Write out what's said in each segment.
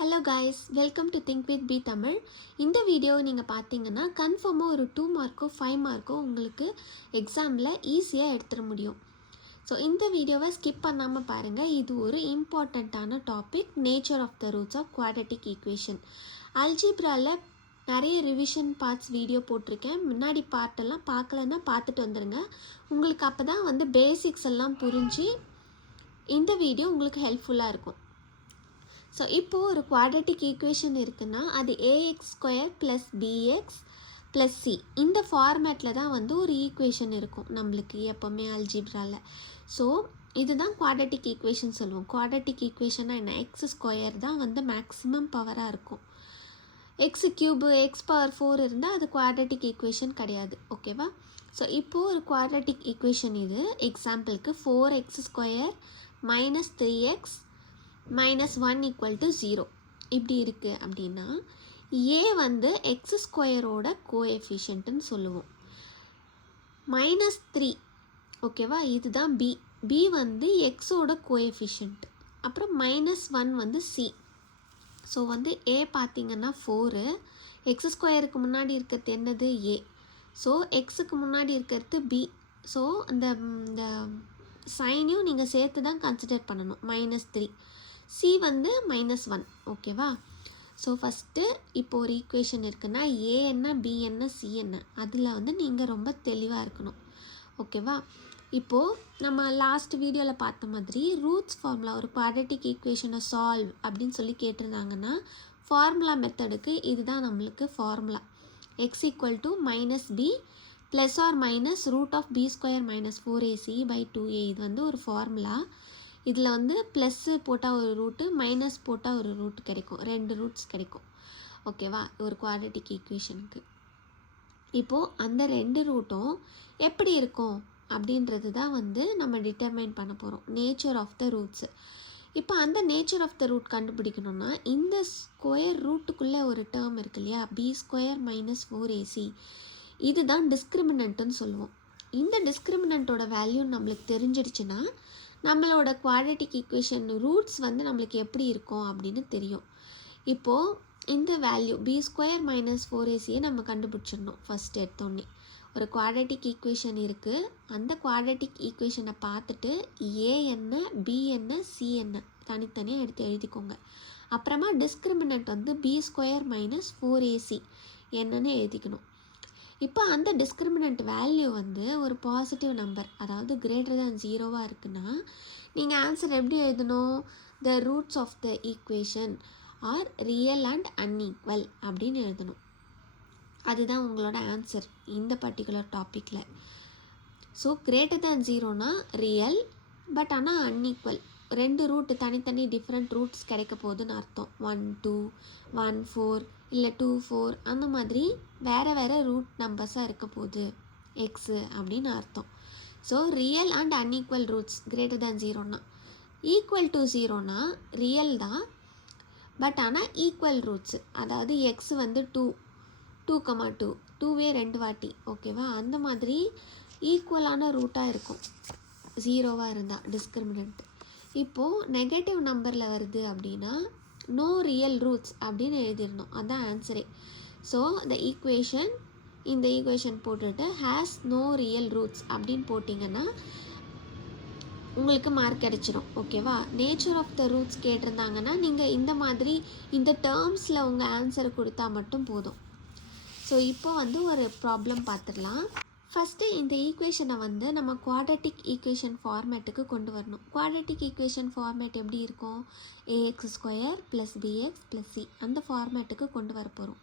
Hello guys, welcome to Think with B Tamil. இந்த வீடியோவை நீங்கள் பார்த்தீங்கன்னா கன்ஃபார்மாக ஒரு 2 மார்க்கோ 5 மார்க்கோ உங்களுக்கு எக்ஸாமில் ஈஸியாக எடுத்துட முடியும். ஸோ இந்த வீடியோவை ஸ்கிப் பண்ணாமல் பாருங்கள். இது ஒரு இம்பார்ட்டண்ட்டான topic, nature of the roots of quadratic equation. அல்ஜிப்ராவில் நிறைய ரிவிஷன் பார்ட்ஸ் வீடியோ போட்டிருக்கேன். முன்னாடி பார்ட்டெல்லாம் பார்க்கலன்னா பார்த்துட்டு வந்துடுங்க. உங்களுக்கு அப்போ தான் பேசிக்ஸ் எல்லாம் புரிஞ்சு இந்த வீடியோ உங்களுக்கு ஹெல்ப்ஃபுல்லாக இருக்கும். ஸோ இப்போது ஒரு குவாட்ரட்டிக் ஈக்குவேஷன் இருக்குன்னா அது ax² + bx + c இந்த ஃபார்மேட்டில் தான் ஒரு ஈக்குவேஷன் இருக்கும் நம்மளுக்கு எப்போவுமே அல்ஜிப்ராவில். ஸோ இதுதான் குவாட்ரட்டிக் ஈக்குவேஷன் சொல்லுவோம். குவாட்ரட்டிக் ஈக்குவேஷன்னா என்ன? x² தான் மேக்ஸிமம் பவராக இருக்கும். x³ x⁴ இருந்தால் அது குவாட்ரட்டிக் ஈக்குவேஷன் கிடையாது. ஓகேவா? ஸோ இப்போது ஒரு குவாட்ரட்டிக் ஈக்குவேஷன் இது. எக்ஸாம்பிளுக்கு 4x² - 3x -1 = 0 இப்படி இருக்குது அப்படின்னா a x² கோஎஃபிஷியன்ட்னு சொல்லுவோம். -3 ஓகேவா? இதுதான் b. b xோட coefficient. அப்புறம் -1 c. ஸோ a பார்த்திங்கன்னா 4, x²க்கு முன்னாடி இருக்கிறது என்னது? a. ஸோ எக்ஸுக்கு முன்னாடி இருக்கிறது b. ஸோ இந்த சைனையும் நீங்கள் சேர்த்து தான் கன்சிடர் பண்ணணும். -3 c -1. ஓகேவா? ஸோ ஃபஸ்ட்டு இப்போ ஒரு ஈக்குவேஷன் இருக்குன்னா a என்ன, b என்ன, c என்ன, அதில் நீங்கள் ரொம்ப தெளிவாக இருக்கணும். ஓகேவா? இப்போது நம்ம லாஸ்ட் வீடியோவில் பார்த்த மாதிரி ரூட்ஸ் ஃபார்முலா, ஒரு குவாட்ரட்டிக் ஈக்குவேஷனை சால்வ் அப்படின்னு சொல்லி கேட்டிருந்தாங்கன்னா ஃபார்முலா மெத்தடுக்கு இதுதான் நம்மளுக்கு formula. x = -b ± √b² - 4ac/2a. இது ஒரு ஃபார்முலா. இதில் ப்ளஸ்ஸு போட்டால் ஒரு ரூட்டு, மைனஸ் போட்டால் ஒரு ரூட் கிடைக்கும். 2 ரூட்ஸ் கிடைக்கும். ஓகேவா? ஒரு குவாட்ரட்டிக் ஈக்குவேஷனுக்கு. இப்போது அந்த 2 ரூட்டும் எப்படி இருக்கும் அப்படின்றது தான் நம்ம டிட்டர்மைன் பண்ண போகிறோம். Nature of the roots. இப்போ அந்த நேச்சர் ஆஃப் த ரூட் கண்டுபிடிக்கணும்னா இந்த ஸ்கொயர் ரூட்டுக்குள்ளே ஒரு டேர்ம் இருக்கு இல்லையா, b² - 4ac, இதுதான் டிஸ்கிரிமினண்ட்டுன்னு சொல்லுவோம். இந்த டிஸ்கிரிமினண்ட்டோட வேல்யூ நம்மளுக்கு தெரிஞ்சிடுச்சுன்னா நம்மளோட குவாட்ரட்டிக் ஈக்குவேஷன் ரூட்ஸ் நம்மளுக்கு எப்படி இருக்கும் அப்படின்னு தெரியும். இப்போது இந்த வேல்யூ b² - 4ac நம்ம கண்டுபிடிச்சிடணும். ஃபஸ்ட் எடுத்தோடனே ஒரு குவாட்ரட்டிக் ஈக்குவேஷன் இருக்குது. அந்த குவாட்ரட்டிக் ஈக்குவேஷனை பார்த்துட்டு a என்ன, b என்ன, c என்ன தனித்தனியாக எடுத்து எழுதிக்கோங்க. அப்புறமா டிஸ்கிரிமினண்ட் b² - 4ac என்னன்னு எழுதிக்கணும். இப்போ அந்த டிஸ்கிரிமினண்ட் வேல்யூ ஒரு பாசிட்டிவ் நம்பர், அதாவது >0 இருக்குன்னா நீங்கள் ஆன்சர் எப்படி எழுதணும்? The roots of the equation are real and unequal அப்படின்னு எழுதணும். அதுதான் உங்களோட ஆன்சர் இந்த பர்டிகுலர் டாப்பிக்கில். ஸோ >0னா ரியல், பட் ஆனால் அன்ஈக்குவல். 2 ரூட் தனித்தனி டிஃப்ரெண்ட் ரூட்ஸ் கிடைக்க போகுதுன்னு அர்த்தம். 1 2 1 4 இல்லை 2 4 அந்த மாதிரி வேறு ரூட் நம்பர்ஸாக இருக்க போகுது எக்ஸு அப்படின்னு அர்த்தம். So real and unequal roots >0னா. ஈக்குவல் டு 0னா ரியல் தான், பட் ஆனால் ஈக்குவல் ரூட்ஸு, அதாவது எக்ஸ் 2 2,2 2வே 2 வாட்டி. ஓகேவா? அந்த மாதிரி ஈக்குவலான ரூட்டாக இருக்கும் 0வாக இருந்தால் டிஸ்கிரிமினண்ட். இப்போது நெகட்டிவ் நம்பரில் வருது அப்படின்னா நோ ரியல் ரூட்ஸ் அப்படின்னு எழுதிடணும். அதுதான் ஆன்சரே. ஸோ இந்த ஈக்குவேஷன் போட்டுட்டு ஹேஸ் நோ ரியல் ரூட்ஸ் அப்படின்னு போட்டிங்கன்னா உங்களுக்கு மார்க் கிடைச்சிடும். ஓகேவா? நேச்சர் ஆஃப் த ரூட்ஸ் கேட்டிருந்தாங்கன்னா நீங்கள் இந்த மாதிரி இந்த டேர்ம்ஸில் உங்கள் ஆன்சரை கொடுத்தா மட்டும் போதும். ஸோ இப்போ ஒரு ப்ராப்ளம் பார்த்துடலாம். ஃபஸ்ட்டு இந்த ஈக்குவேஷனை நம்ம குவாட்ரட்டிக் ஈக்குவேஷன் ஃபார்மேட்டுக்கு கொண்டு வரணும். குவாட்ரட்டிக் ஈக்குவேஷன் ஃபார்மேட் எப்படி இருக்கும்? ax² + bx + c அந்த ஃபார்மேட்டுக்கு கொண்டு வர போகிறோம்.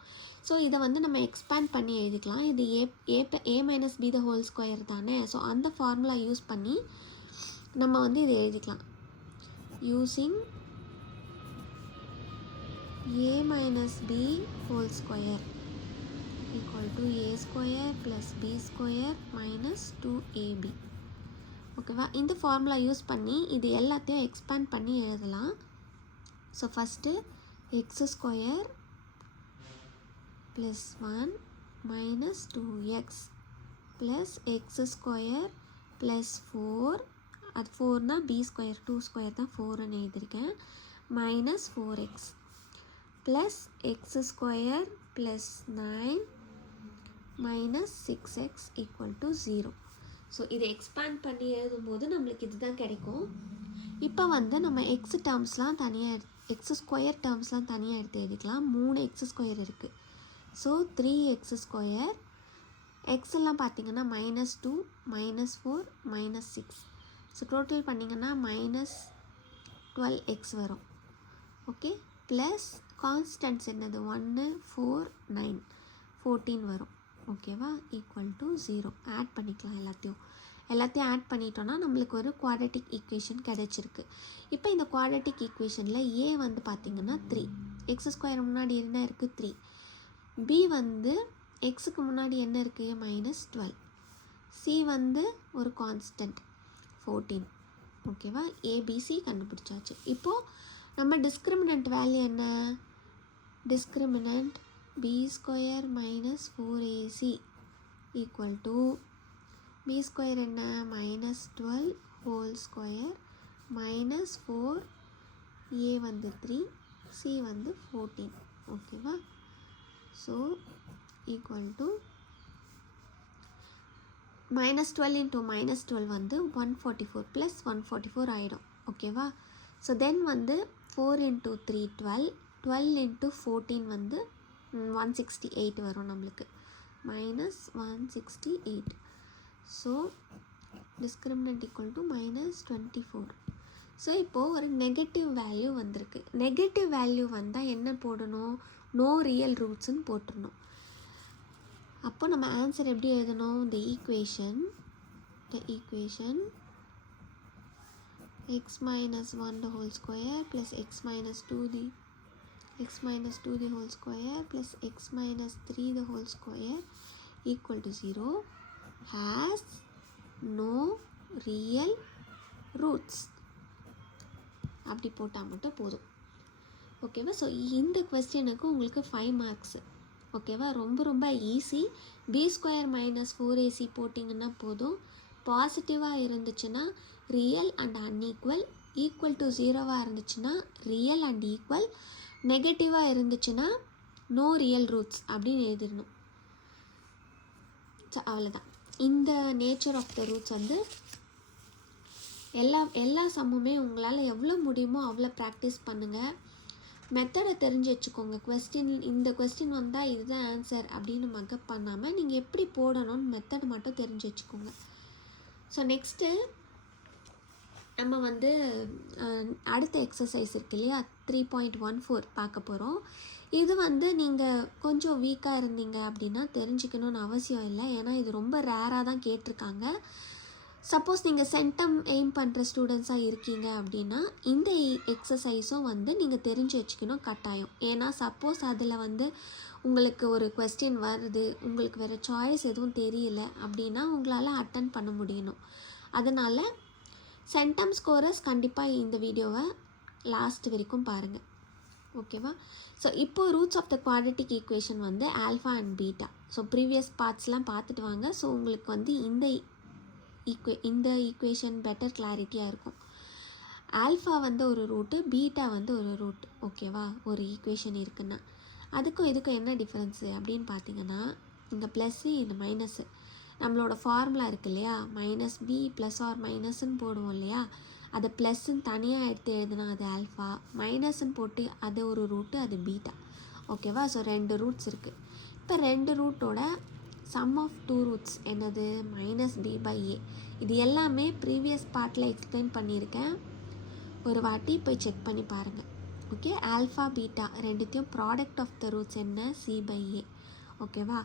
ஸோ இதை நம்ம எக்ஸ்பேண்ட் பண்ணி எழுதிக்கலாம். இது a - b² தானே. ஸோ அந்த ஃபார்முலா யூஸ் பண்ணி நம்ம இதை எழுதிக்கலாம். Using a - b² = a² + b² - 2ab. ஓகேவா? இந்த ஃபார்முலா யூஸ் பண்ணி இது எல்லாத்தையும் எக்ஸ்பேண்ட் பண்ணி எழுதலாம். So first x² + 1 - 2x + x² + 4, அது 4னா b² 2² தான் 4ன்னு எழுதியிருக்கேன், -4x plus X square plus 9 minus 6x equal to 0. So இதை எக்ஸ்பேண்ட் பண்ணி எழுதும்போது நம்மளுக்கு இதுதான் கிடைக்கும். இப்போ வந்து நம்ம எக்ஸ் டேர்ம்ஸ்லாம் தனியாக எக்ஸ் ஸ்கொயர் டேர்ம்ஸ்லாம் தனியாக எடுத்து எழுதிக்கலாம். 3 எக்ஸ் ஸ்கொயர் இருக்குது. ஸோ 3x ஸ்கொயர், எக்ஸ் எல்லாம் பார்த்தீங்கன்னா -2 -4 -6. ஸோ டோட்டல் பண்ணிங்கன்னா -12x வரும். ஓகே, ப்ளஸ் கான்ஸ்டன்ட்ஸ் என்னது 1 4 9 14 வரும். ஓகேவா, ஈக்குவல் டு 0. ஆட் பண்ணிக்கலாம் எல்லாத்தையும் ஆட் பண்ணிட்டோன்னா நம்மளுக்கு ஒரு குவாட்ரட்டிக் ஈக்குவேஷன் கிடச்சிருக்கு. இப்போ இந்த குவாட்ரட்டிக் ஈக்குவேஷனில் ஏ வந்து பார்த்திங்கன்னா 3, எக்ஸ் ஸ்கொயர் முன்னாடி என்ன இருக்குது 3, பி வந்து எக்ஸுக்கு முன்னாடி என்ன இருக்குது -12, சி வந்து ஒரு கான்ஸ்டன்ட் 14. ஓகேவா, ஏபிசி கண்டுபிடிச்சாச்சு. இப்போது நம்ம டிஸ்கிரிமினன்ட் வேல்யூ என்ன, discriminant b square -4ac equal to b square என்ன -12 ஹோல் ஸ்கொயர் -4, a வந்து 3, c வந்து 14. ஓகேவா, ஸோ ஈக்குவல் டு -12 இன்ட்டு -12 வந்து 144 ப்ளஸ் 144 ஆகிடும். ஓகேவா, ஸோ தென் வந்து 4 இன்ட்டு 3 12, 12 இன்ட்டு 14 வந்து 168 வரும் நம்மளுக்கு, -168. So discriminant equal to -24. So இப்போது ஒரு நெகட்டிவ் வேல்யூ வந்திருக்கு. நெகட்டிவ் வேல்யூ வந்தால் என்ன போடணும், நோ ரியல் ரூட்ஸ்ன்னு போட்டுடணும். அப்போ நம்ம ஆன்சர் எப்படி எழுதணும், the equation x minus 1 the whole square plus x minus 2 the whole square plus x minus 3 the whole square equal to 0 has no real roots. அப்படி போட்டால் மட்டும் போதும். ஓகேவா, ஸோ இந்த கொஸ்டினுக்கு உங்களுக்கு 5 மார்க்ஸ். ஓகேவா, ரொம்ப ஈஸி. பி ஸ்கொயர் -4ac போட்டிங்கன்னா போதும். பாசிட்டிவாக இருந்துச்சுன்னா real and unequal, equal to 0வாக இருந்துச்சுன்னா ரியல் அண்ட் ஈக்குவல், நெகட்டிவாக இருந்துச்சுன்னா நோ ரியல் ரூட்ஸ் அப்படின்னு எழுதிடணும். ஸோ அவ்வளோதான். இந்த நேச்சர் ஆஃப் த ரூட்ஸ் வந்து எல்லா சம்முமே உங்களால் எவ்வளோ முடியுமோ அவ்வளோ ப்ராக்டிஸ் பண்ணுங்கள். மெத்தடை தெரிஞ்சு வச்சுக்கோங்க. இந்த கொஸ்டின் வந்தால் இதுதான் ஆன்சர் அப்படின்னு மக்கப் பண்ணாமல் நீங்கள் எப்படி போடணும்னு மெத்தட் மட்டும் தெரிஞ்சு வச்சுக்கோங்க. ஸோ நெக்ஸ்ட்டு நம்ம வந்து அடுத்த எக்ஸசைஸ் இருக்கு இல்லையா, 3.14 பார்க்க போகிறோம். இது வந்து நீங்கள் கொஞ்சம் வீக்காக இருந்தீங்க அப்படின்னா தெரிஞ்சுக்கணுன்னு அவசியம் இல்லை, ஏன்னா இது ரொம்ப ரேராக தான் கேட்டிருக்காங்க. சப்போஸ் நீங்கள் சென்டம் எய்ம் பண்ணுற ஸ்டூடெண்ட்ஸாக இருக்கீங்க அப்படின்னா இந்த எக்ஸசைஸும் வந்து நீங்கள் தெரிஞ்சு வச்சுக்கணும் கட்டாயம். ஏன்னா சப்போஸ் அதில் வந்து உங்களுக்கு ஒரு கொஸ்டின் வருது, உங்களுக்கு வேறு சாய்ஸ் எதுவும் தெரியல அப்படின்னா உங்களால் அட்டன் பண்ண முடியணும். அதனால் சென்டம் ஸ்கோரர்ஸ் கண்டிப்பாக இந்த வீடியோவை லாஸ்ட் வரைக்கும் பாருங்கள். ஓகேவா, ஸோ இப்போது roots of the quadratic equation வந்து alpha and beta. So previous பார்ட்ஸ்லாம் பார்த்துட்டு வாங்க. ஸோ உங்களுக்கு வந்து இந்த ஈக்குவேஷன் பெட்டர் கிளாரிட்டியாக இருக்கும். ஆல்ஃபா வந்து ஒரு ரூட்டு, பீட்டா வந்து ஒரு ரூட். ஓகேவா, ஒரு ஈக்குவேஷன் இருக்குன்னா அதுக்கும் இதுக்கும் என்ன டிஃப்ரென்ஸு அப்படின்னு பார்த்தீங்கன்னா, இந்த ப்ளஸ்ஸு இந்த மைனஸு, நம்மளோட ஃபார்முலா இருக்குது இல்லையா, -b ப்ளஸ் ஆர் மைனஸ்ன்னு போடுவோம் இல்லையா, அதை ப்ளஸ்ன்னு தனியாக எடுத்து எழுதுனா அது ஆல்ஃபா, மைனஸ்ன்னு போட்டு அது ஒரு ரூட்டு, அது பீட்டா. ஓகேவா, ஸோ 2 ரூட்ஸ் இருக்குது. இப்போ 2 ரூட்டோட சம் ஆஃப் 2 ரூட்ஸ் என்னது, -b/a. இது எல்லாமே ப்ரீவியஸ் பார்ட்டில் எக்ஸ்பிளைன் பண்ணியிருக்கேன், ஒரு வாட்டி போய் செக் பண்ணி பாருங்கள். ஓகே, ஆல்ஃபா பீட்டா ரெண்டுத்தையும் ப்ராடக்ட் ஆஃப் த ரூட்ஸ் என்ன, c/a. ஓகேவா,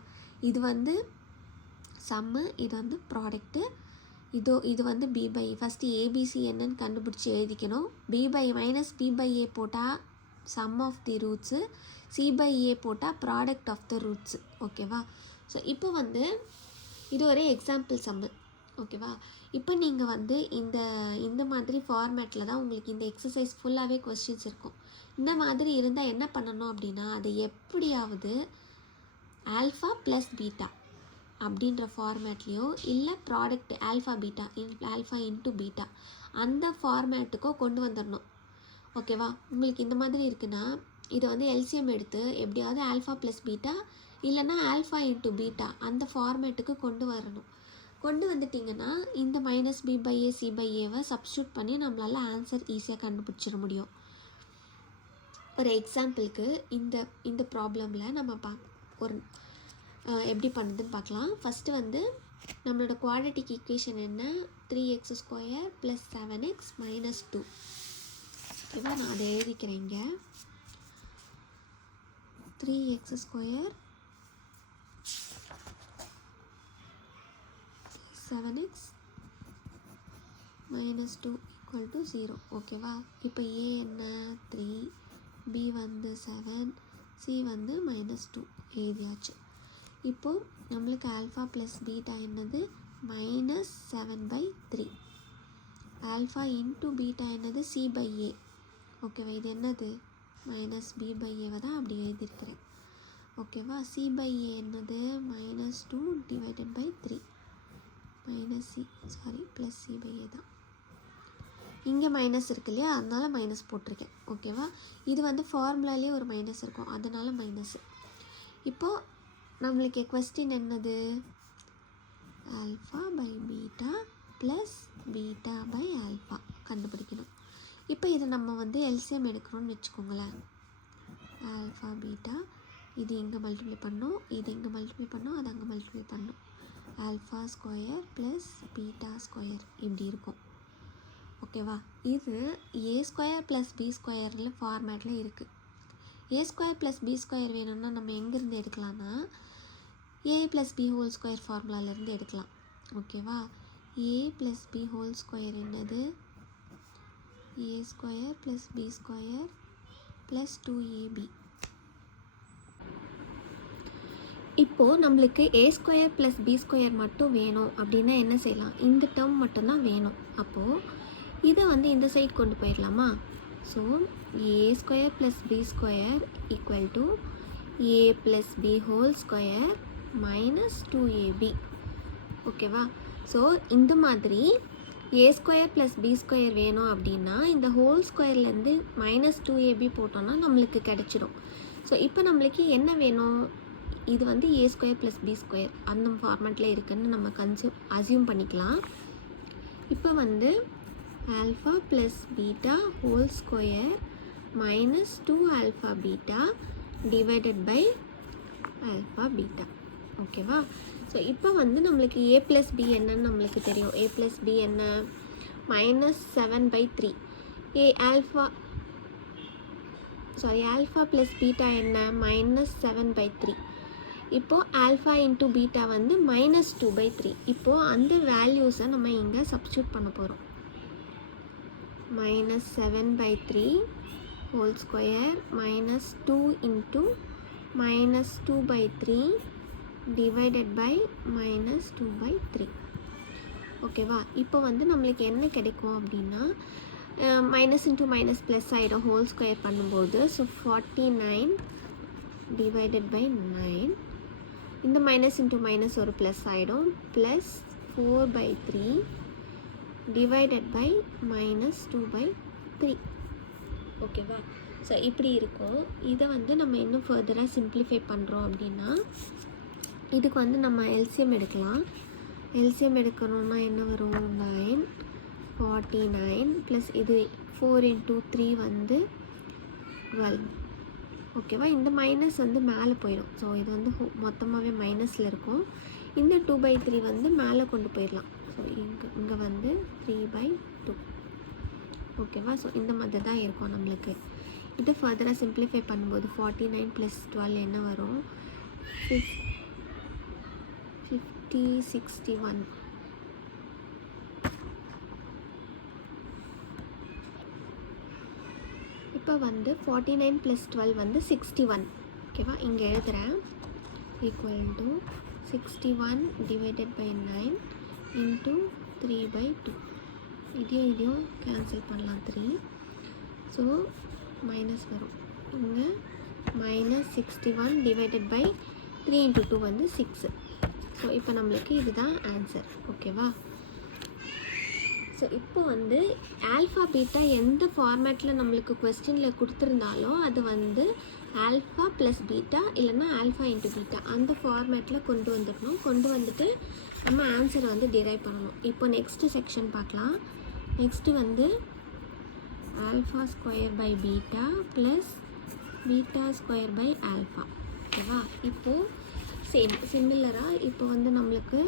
இது வந்து சம்மு, இது வந்து ப்ராடக்ட்டு, இது வந்து b/a. ஃபஸ்ட்டு ஏபிசி என்னன்னு கண்டுபிடிச்சி எழுதிக்கணும். b/a போட்டால் some of the roots, c/a போட்டால் ப்ராடக்ட் ஆஃப் த ரூட்ஸு. ஓகேவா, ஸோ இப்போ வந்து இது ஒரு எக்ஸாம்பிள் சம்மு. ஓகேவா, இப்போ நீங்கள் வந்து இந்த மாதிரி ஃபார்மேட்டில் தான் உங்களுக்கு இந்த எக்ஸசைஸ் ஃபுல்லாகவே கொஸ்டின்ஸ் இருக்கும். இந்த மாதிரி இருந்தால் என்ன பண்ணணும் அப்படின்னா, அது எப்படியாவது ஆல்ஃபா ப்ளஸ் பீட்டா அப்படின்ற ஃபார்மேட்லேயோ இல்லை product alpha beta alpha into beta அந்த ஃபார்மேட்டுக்கோ கொண்டு வந்துடணும். ஓகேவா, உங்களுக்கு இந்த மாதிரி இருக்குன்னா இதை வந்து எல்சிஎம் எடுத்து எப்படியாவது ஆல்ஃபா ப்ளஸ் பீட்டா இல்லைன்னா ஆல்ஃபா இன்ட்டு பீட்டா அந்த ஃபார்மேட்டுக்கு கொண்டு வரணும். கொண்டு வந்துட்டிங்கன்னா இந்த -b/a c/aவை சப்ஸ்டியூட் பண்ணி நம்மளால் ஆன்சர் ஈஸியாக கண்டுபிடிச்சிட முடியும். ஒரு எக்ஸாம்பிளுக்கு இந்த ப்ராப்ளமில் நம்ம ஒரு எப்படி பண்ணுதுன்னு பார்க்கலாம். ஃபஸ்ட்டு வந்து நம்மளோட குவாட்ரேட்டிக் ஈக்குவேஷன் என்ன, 3x² + 7x - 2. ஓகேவா, நான் அதை எழுதிக்கிறேன் இங்கே. 3x² + 7x - 2 = 0. ஓகேவா, இப்போ a என்ன 3, b வந்து 7, c வந்து -2 எழுதியாச்சு. இப்போது நம்மளுக்கு ஆல்ஃபா ப்ளஸ் பீட்டா என்னது -7/3. ஆல்ஃபா இன்ட்டு பீட்டா என்னது c/a. ஓகேவா, இது என்னது -b/aவை தான் அப்படி எழுதியிருக்கிறேன். ஓகேவா, c/a என்னது -2 / 3 ப்ளஸ் c/a தான். இங்கே மைனஸ் இருக்கு இல்லையா, அதனால மைனஸ் போட்டிருக்கேன். ஓகேவா, இது வந்து ஃபார்முலாலே ஒரு மைனஸ் இருக்கும், அதனால மைனஸ். இப்போது நம்மளுக்கு கொஸ்டின் என்னது, α/β ப்ளஸ் β/α கண்டுபிடிக்கணும். இப்போ இதை நம்ம வந்து எல்சிஎம் எடுக்கிறோன்னு வச்சுக்கோங்களேன். ஆல்ஃபா பீட்டா இது இங்கே மல்டிப்ளை பண்ணோம், இது இங்கே மல்டிப்ளை பண்ணோம், அது அங்கே மல்டிப்ளை பண்ணோம். Alpha square plus beta square இப்படி இருக்கும். ஓகேவா, இது a² + b² ஃபார்மேட்டில் இருக்குது. a² + b² வேணும்னா நம்ம எங்கேருந்து எடுக்கலாம்னா a + b² ஃபார்முலாலேருந்து எடுக்கலாம். ஓகேவா, a + b² என்னது a² + b² + 2ab. இப்போது நம்மளுக்கு a² + b² மட்டும் வேணும் அப்படின்னா என்ன செய்யலாம், இந்த டேர்ம் மட்டும்தான் வேணும். அப்போது இதை வந்து இந்த சைட் கொண்டு போயிடலாமா. So a² + b² = a + b² - 2ab. ஓகேவா, ஸோ இந்த மாதிரி a² + b² வேணும் அப்படின்னா இந்த ஹோல் ஸ்கொயர்லேருந்து -2ab போட்டோன்னா நம்மளுக்கு கிடச்சிடும். ஸோ இப்போ நம்மளுக்கு என்ன வேணும், இது வந்து a² + b² அந்த ஃபார்மேட்டில் இருக்குதுன்னு நம்ம அசியூம் பண்ணிக்கலாம். இப்போ வந்து alpha plus beta whole square -2α β / alpha beta. ஓகேவா, ஸோ இப்போ வந்து நம்மளுக்கு a + b என்னன்னு நம்மளுக்கு தெரியும். a + b என்ன -7/3. ஆல்ஃபா ப்ளஸ் பீட்டா என்ன -7/3. இப்போது ஆல்ஃபா இன்ட்டு பீட்டா வந்து -2/3. இப்போது அந்த வேல்யூஸை நம்ம இங்கே சப்ஸ்டியூட் பண்ண போகிறோம். -7/3 ஹோல் ஸ்கொயர் -2 × -2/3 / -2/3. ஓகேவா, இப்போ வந்து நம்மளுக்கு என்ன கிடைக்கும் அப்படின்னா மைனஸ் இன்ட்டு மைனஸ் ப்ளஸ் ஆகிடும் ஹோல் ஸ்கொயர் பண்ணும்போது. ஸோ 49 / 9. இந்த மைனஸ் இன்ட்டு மைனஸ் ஒரு ப்ளஸ் ஆகிடும், ப்ளஸ் 4/3 / -2/3. ஓகேவா, ஸோ இப்படி இருக்கும். இதை வந்து நம்ம இன்னும் ஃபர்தராக சிம்பிளிஃபை பண்ணுறோம் அப்படின்னா இதுக்கு வந்து நம்ம எல்சிஎம் எடுக்கலாம். எல்சிஎம் எடுக்கணும்னா என்ன வரும், 9 49 ப்ளஸ் இது 4 × 3 வந்து 12. ஓகேவா, இந்த மைனஸ் வந்து மேலே போயிடும். ஸோ இது வந்து மொத்தமாகவே மைனஸில் இருக்கும். இந்த 2/3 வந்து மேலே கொண்டு போயிடலாம். ஸோ இங்கே வந்து 3/2. ஓகேவா, ஸோ இந்த மாதிரி தான் இருக்கும் நம்மளுக்கு. இதை ஃபர்தராக சிம்பிளிஃபை பண்ணும்போது 49 + 12 என்ன வரும், 61. இப்போ வந்து 49 + 12 வந்து 61. ஓகேவா, இங்கே எழுதுகிறேன் = 61 / 9 × 3/2. இதையும் கேன்சல் பண்ணலாம் 3. ஸோ மைனஸ் வரும் இங்கே -61 / 3 × 2 வந்து 6. ஸோ இப்போ நம்மளுக்கு இதுதான் ஆன்சர். ஓகேவா, ஸோ இப்போ வந்து ஆல்ஃபா பீட்டா எந்த ஃபார்மேட்டில் நம்மளுக்கு கொஸ்டினில் கொடுத்துருந்தாலும் அது வந்து ஆல்ஃபா ப்ளஸ் பீட்டா இல்லைன்னா ஆல்ஃபா இன்ட்டு பீட்டா அந்த ஃபார்மேட்டில் கொண்டு வந்துடணும். கொண்டு வந்துட்டு நம்ம ஆன்சரை வந்து டிரைவ் பண்ணணும். இப்போ நெக்ஸ்ட்டு செக்ஷன் பார்க்கலாம். நெக்ஸ்ட்டு வந்து alpha square by beta plus beta square by alpha. ஓகேவா? இப்போது சிமிலராக இப்போ வந்து நம்மளுக்கு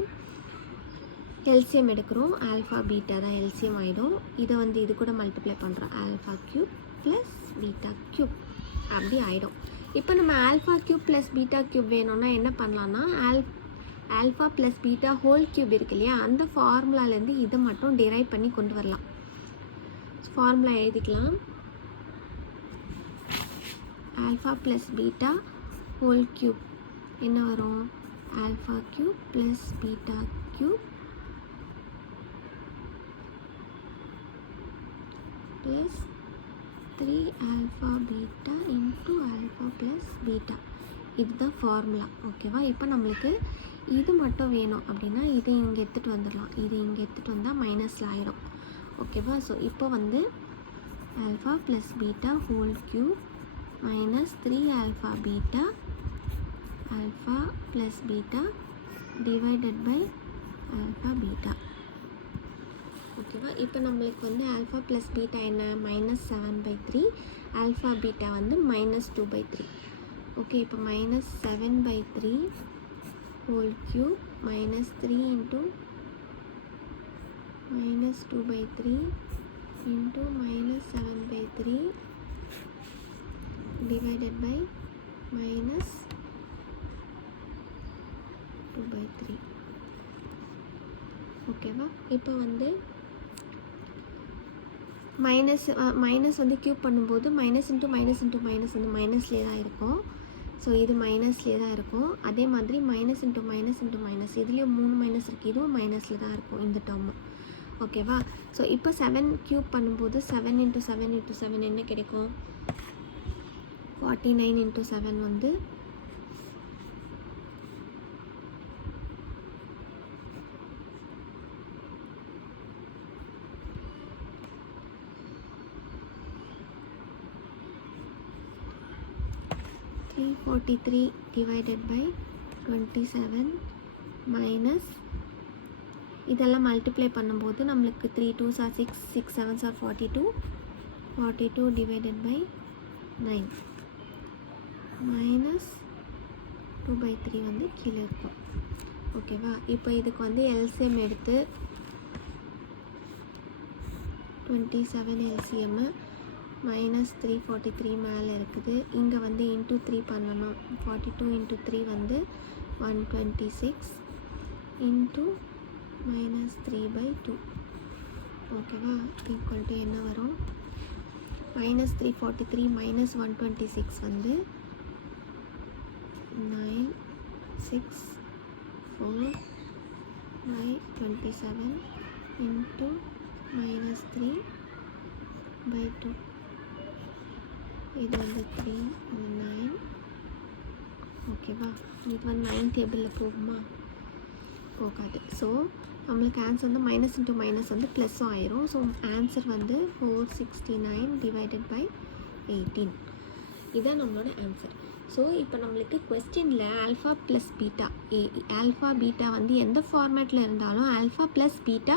எல்சிஎம் எடுக்கிறோம். ஆல்ஃபா பீட்டா தான் எல்சிஎம் ஆகிடும். இதை வந்து இது கூட மல்டிப்ளை பண்ணுறோம். Alpha cube plus beta cube அப்படி ஆகிடும். இப்போ நம்ம alpha cube plus beta cube வேணும்னா என்ன பண்ணலான்னா alpha plus beta whole cube இருக்கு இல்லையா, அந்த ஃபார்முலாலேருந்து இதை மட்டும் டிரைவ் பண்ணி கொண்டு வரலாம். ஃபார்முலா எழுதிக்கலாம். Alpha plus beta whole cube என்ன வரும்? Alpha cube plus beta cube plus 3 alpha beta into alpha plus beta. இதுதான் ஃபார்முலா. ஓகேவா? இப்போ நம்மளுக்கு இது மட்டும் வேணும் அப்படின்னா இதை இங்கே எடுத்துகிட்டு வந்துடலாம். இது இங்கே எடுத்துகிட்டு வந்தால் மைனஸில் ஆகிடும். ஓகேவா? ஸோ இப்போ வந்து alpha plus beta whole cube minus 3 alpha beta alpha plus beta divided by alpha beta. ஓகேவா? இப்போ நம்மளுக்கு வந்து ஆல்ஃபா ப்ளஸ் பீட்டா என்ன? -7/3. ஆல்ஃபா பீட்டா வந்து -2/3. ஓகே, இப்போ -7/3 whole cube -3 into -2/3 into -7/3 divided by -2/3. ஓகேவா? இப்போ வந்து மைனஸ் வந்து க்யூப் பண்ணும்போது minus into minus into minus வந்து மைனஸ்லேயே தான் இருக்கும். ஸோ இது மைனஸ்லேயே தான் இருக்கும். அதே மாதிரி minus into minus into minus இதுலேயும் 3 மைனஸ் இருக்குது, இதுவும் மைனஸில் தான் இருக்கும் இந்த டேர்மு. ஓகேவா? ஸோ இப்போ 7 க்யூப் பண்ணும்போது 7 இன்ட்டு 7 இன்ட்டு 7 என்ன கிடைக்கும்? 49 இன்ட்டு 7 வந்து 343 divided by 27 மைனஸ் இதெல்லாம் மல்டிப்ளை பண்ணும்போது நம்மளுக்கு 3 2s are 6, 6 7s are 42 divided by 9 minus 2/3 வந்து கீழே இருக்கும். ஓகேவா? இப்போ இதுக்கு வந்து எல்சிஎம் எடுத்து 27 எல்சிஎம் -343 மேலே இருக்குது. இங்கே வந்து இன்ட்டு 3 பண்ணணும். 42 இன்ட்டு 3 வந்து 126 இன்ட்டு -3/2. ஓகேவா? ஈக்குவல் டு என்ன வரும்? -343 -126 வந்து 964/27 இன்ட்டு -3/2. இது வந்து 3 இது 9. ஓகேவா? இது வந்து 9 டேபிளில் போகுமா? போகாது. ஸோ நம்மளுக்கு ஆன்சர் வந்து மைனஸ் இன்ட்டு மைனஸ் வந்து ப்ளஸ்ஸும் ஆயிரும். ஸோ ஆன்சர் வந்து 469 டிவைடட் பை 18. இதுதான் நம்மளோட ஆன்சர். ஸோ இப்போ நம்மளுக்கு கொஸ்டினில் alpha plus beta alpha beta வந்து எந்த ஃபார்மேட்டில் இருந்தாலும் ஆல்ஃபா ப்ளஸ் பீட்டா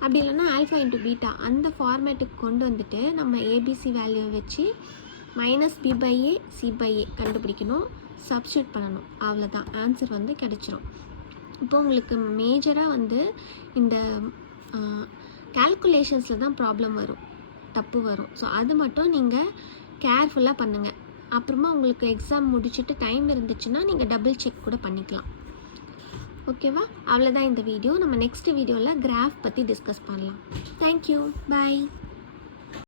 அப்படி இல்லைன்னா ஆல்ஃபா இன்ட்டு பீட்டா அந்த ஃபார்மேட்டுக்கு கொண்டு வந்துட்டு நம்ம ஏபிசி வேல்யூவை வச்சு -b/a c/a கண்டுபிடிக்கணும், சப்ஸ்டியூட் பண்ணணும். அவ்வளோதான், ஆன்சர் வந்து கிடச்சிரும். இப்போ உங்களுக்கு மேஜராக வந்து இந்த கால்குலேஷன்ஸில் தான் ப்ராப்ளம் வரும், தப்பு வரும். ஸோ அது மட்டும் நீங்கள் கேர்ஃபுல்லாக பண்ணுங்கள். அப்புறமா உங்களுக்கு எக்ஸாம் முடிச்சுட்டு டைம் இருந்துச்சுன்னா நீங்கள் டபுள் செக் கூட பண்ணிக்கலாம். ஓகேவா? அவ்வளோதான் இந்த வீடியோ. நம்ம நெக்ஸ்ட் வீடியோவில் கிராஃப் பற்றி டிஸ்கஸ் பண்ணலாம். தேங்க்யூ, பாய்.